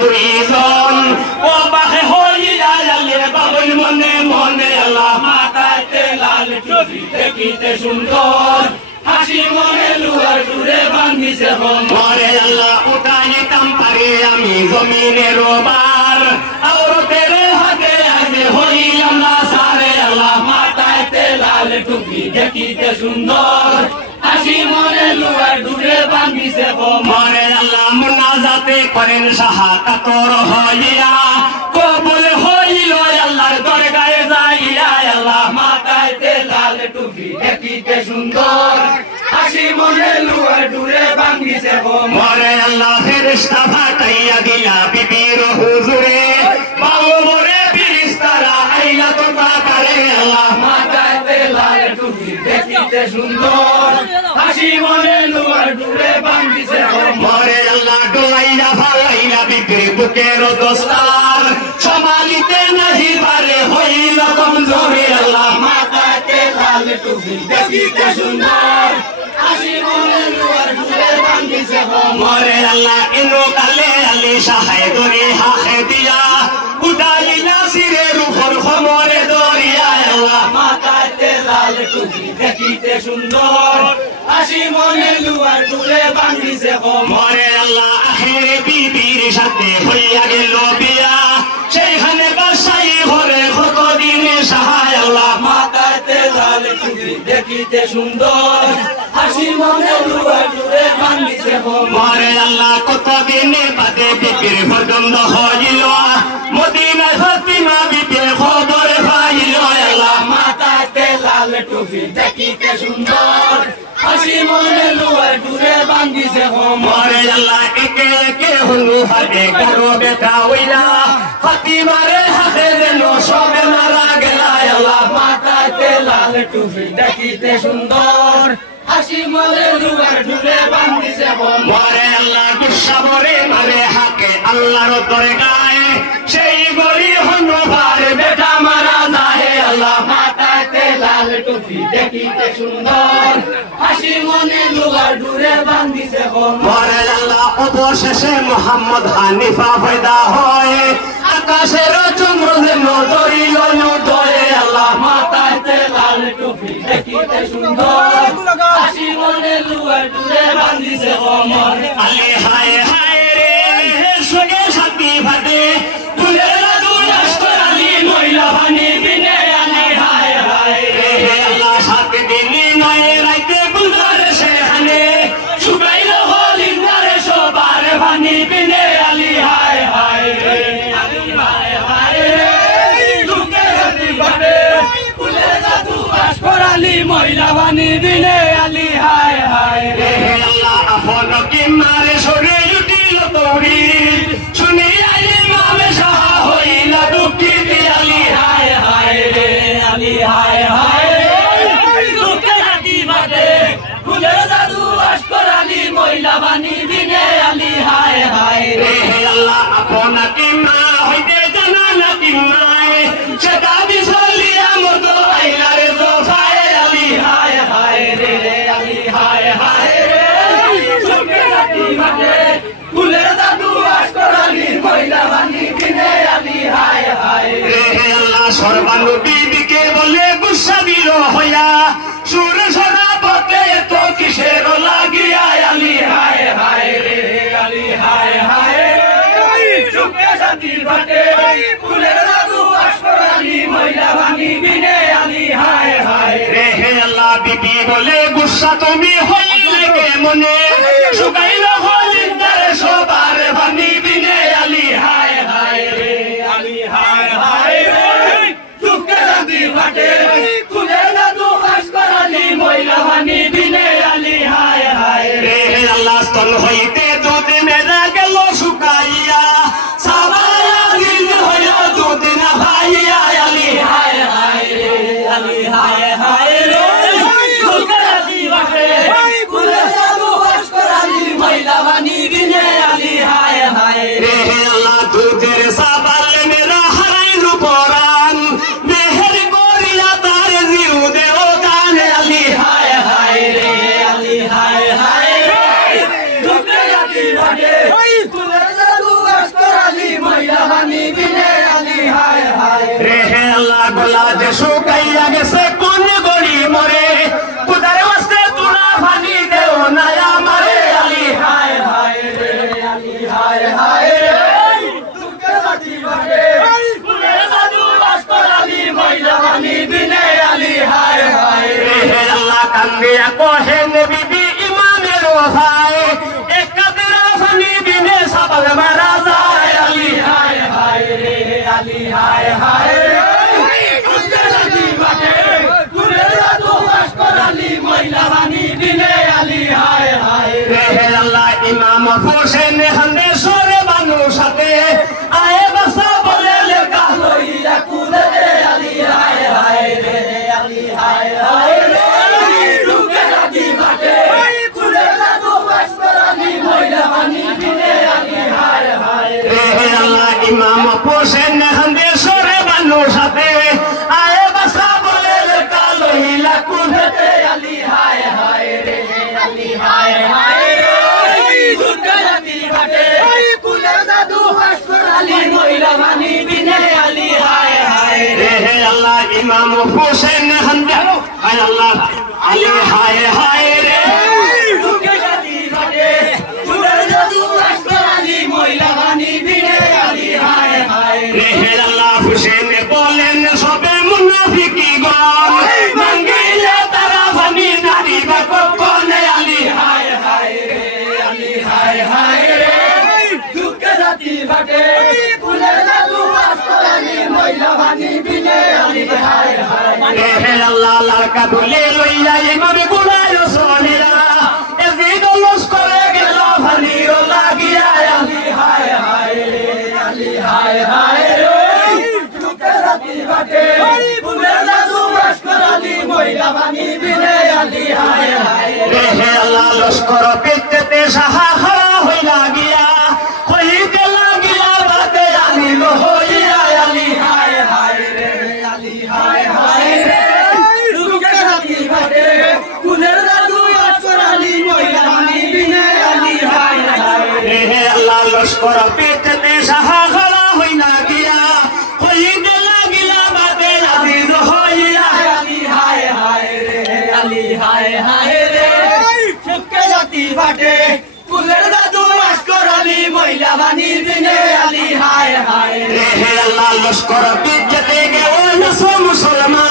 দুইজন ও বাহে হইয়া আলে বাবুল মনে মনে আল্লাহ মাথাতে লাল টুপি দেখিতে সুন্দর হাসি মনে লুয়ার দূরে বান্ধিছে মরে আল্লাহ উঠাইতাম পারি আমি জমিনের বার আওরতের হাতে আগে হইলাম না সারে আল্লাহ মাথাতে লাল টুপি দেখিতে সুন্দর হাসি মনে লুয়ার দূরে বান্ধিছে মরে আল্লাহ মুনাজাতে করেন শাহাদাতর হইয়া কবুল হইল আল্লাহর দরগাহে যাইয়া আল্লাহ মাথাতে লাল টুপি দেখিতে সুন্দর হাসি মনে লুয়ার দূরে বান্ধিছে মরে আল্লাহ ফেরেশতা পাঠাইয়া দিয়া বিবির হুজুরে বাবু মরে ফেরেশতারা আইলা তো পারে আল্লাহ মাথাতে লাল টুপি দেখিতে সুন্দর হাসি মনে লুয়ার দূরে বান্ধিছে মরে আল্লাহ ডোলাইয়া ফালাইয়া বিবির বুকের দস্তার সমালিতে নাহি পারে হইল কমজোরি আল্লাহ মাথাতে লাল টুপি দেখিতে সুন্দর হাসি মনে লুয়ার দূরে বান্ধিছে মরে আল্লাহ ইনো কালে আলী সাহায় দরি হাহে দিয়া উডালিলা সিরের উপর খমরে দরিয়া আল্লাহ মাথাতে লাল টুপি দেখিতে সুন্দর হাসি মনে লুয়ার দূরে বান্ধিছে মরে আল্লাহ আখেরে বিবির সাথে হইয়া গেল বিয়া সেইখানে বাসাই ঘরে কতদিনে সাহায় আল্লাহ মাথাতে লাল টুপি দেখিতে সুন্দর হাসি মনে লুয়ার দূরে বান্ধিছে মরে আল্লাহ কতদিনে বাদে বিবির পর্যন্ত হইল মদিনা ফাতিমা বিবির খবর পাইল আল্লাহ মাথাতে লাল টুপি দেখিতে সুন্দর হাসি মনে লুয়ার দূরে বান্ধিছে মরে আল্লাহ একে একে হলু হাতে কারো বেটা হইলা ফাতিমারে হাতে যেন সবে মারা গেলা আল্লাহ মাথাতে লাল টুপি দেখিতে সুন্দর হাসি মনে লুয়ার দূরে বান্ধিছে মরে আল্লাহ গুসাবরে মারে হাকে আল্লাহর দরগাহে সেই গরি হনভার বেটা মারা যায় আল্লাহ মাথাতে লাল টুপি দেখিতে সুন্দর হাসি মনে লুয়ার দূরে বান্ধিছে মরে আল্লাহ অবশেষে মুহাম্মদ হানিফা পয়দা হয় আকাশের চন্দ্র যেন ধরিল ধরে আল্লাহ মাথাতে লাল টুপি দেখিতে সুন্দর হাসি মনে লুয়ার দূরে বান্ধিছে আলে হায় হায় রে সগে সাথী ভাতে ফুলের দুলাস করালি মহিলা ভানি বিনে আলে হায় হায় রে আল্লাহ সাত দিন নয় রাইতে গুজার সেখানে শুকাইল হলিন্দারে সবার ভানি বিনে আলি হায় হায় রে আলি হায় হায় রে দুকে সাথী ভাতে ফুলের দুলাস করালি মহিলা ভানি বিনে আলি হায় হায় রে আল্লাহ আপন কি মারে সরে উঠিল তৌরি শুনি আইলে মামে সাহা হইলা দুঃখী আলি হায় হায় রে আলি হায় হায় রে দুঃখে রাতি বাদে ফুলের জাদু আশকর আলী মহিলা বানি বিনে আলি হায় হায় রে আল্লাহ আপনাকে মা হইতে জানা নাকি নাই সেটা বিছলিয়া মতো আইলা রে জোফায় আলি হায় হায় রে আলি হায় হায় রে দুঃখে রাতি বাদে ফুলের জাদু আশকর আলী মহিলা বানি বিনে আলি হায় হায় রে আল্লাহ সর্বানু বিবিকে বলে গুসা দিল হইয়া সুর সরা পথে তো কিসের লাগিয়া আলি হায় হায় রে আলি হায় হায় রে চুপে সাথী ভাটে ফুলের জাদু আশকর আলী মহিলা বানি বিনে আলি হায় হায় রে আল্লাহ বিবি বলে গুসা তুমি হইলে কে মনে শুকাইল হলিন্দার সবার বানি বিনে আলি হায় হায় রে আলি হায় হায় রে চুপে সাথী ভাটে ফুলের জাদু আশকর আলী মহিলা বানি বিনে আলি হায় হায় রে আল্লাহ স্তন হইতে দুধ মেরা গেল শুকাইয়া সাবারা দিন হইল দুধ না ভাইয়া আলি হায় হায় রে আলি হায় হায় রে চুপে সাথী ভাটে ফুলের জাদু আশকর আলী মহিলা শুকাইয়া গেছে কোন গড়ি মরে খুদার ওয়াস্তে তোরা পানি দেও না আমারে আলী হায় হায় রে আলী হায় হায় রে দুঃখে সাথী ভাগে ফুলের জাদু ভাস্কর আলী ময়লা পানি বিনে আলী হায় হায় রে আল্লাহ কান্দিয়া কহে নবী ইমামের ওহায় এক কাদরা পানি বিনে সবাল মারা যায় আলী হায় হায় রে আলী হায় হায় রে দুঃখে সাথী ভাগে ফুলের জাদু ভাস্কর আলী ময়লা পানি বিনে আলী হায় হায় রে আল্লাহ ইমাম হোসেন হান্দে সরে বানু সাথে আয়ে বাসা বলে লেখা লইয়া কুদে আলী হায় হায় রে আলী হায় হায় রে দুঃখে সাথী ভাগে ফুলের জাদু ভাস্কর আলী ময়লা পানি বিনে আলী হায় হায় রে আল্লাহ ইমাম হোসেন হান্দে সরে বানু সাথে আয়ে বাসা বলে লেখা লইয়া কুদে আলী হায় হায় রে আলী হায় হায় রে দুঃখে সাথী ভাগে ফুলের জাদু ভাস্কর আলী ময়লা পানি বিনে আলী হায় হায় রে আল্লাহ ইমাম হোসেন হান্দে হায় আল্লাহ আলী হায় হায় রে দুঃখে সাথী ভাগে ফুলের জাদু ভাস্কর আলী ময়লা পানি বিনে আলী হায় হায় রে আল্লাহ হোসেন বলেন সবে মুনাফিকি গণ মাঙ্গিলে তারা পানি নারী বা কোনে আলী হায় হায় রে আলী হায় হায় রে দুঃখে সাথী ভাগে ফুলের জাদু ভাস্কর আলী ময়লা পানি বিনে আলী হায় হায় রে আল্লাহ লড়কা বলে লইয়া ইমামে গুনায় সোনিরা এজিদ লস করে গেল পানি লাগিয়া আলী হায় হায় রে আলী হায় হায় রে দুঃখে সাথী ভাগে ফুলের জাদু ভাস্কর আলী ময়লা পানি বিনে আলী হায় হায় রে আল্লাহ লস্কর পিততে সাহা খরা হইলা গিয়া হইতে লাগিয়া বাতে আলী হইয়া আলী হায় হায় রে আলী হায় হায় রে দুঃখে সাথী ভাগে ফুলের জাদু ভাস্কর আলী ময়লা পানি বিনে আলী হায় হায় রে আল্লাহ লস্কর পিততে সাহা খরা হইলা গিয়া হইতে লাগিয়া বাতে আলী হইয়া আলী হায় হায় রে আলী হায় হায় রে দুঃখে সাথী ভাগে ফুলের জাদু ভাস্কর আলী ময়লা পানি বিনে আলী হায় হায় রে আল্লাহ লস্কর পিততে গে ও মুসলমান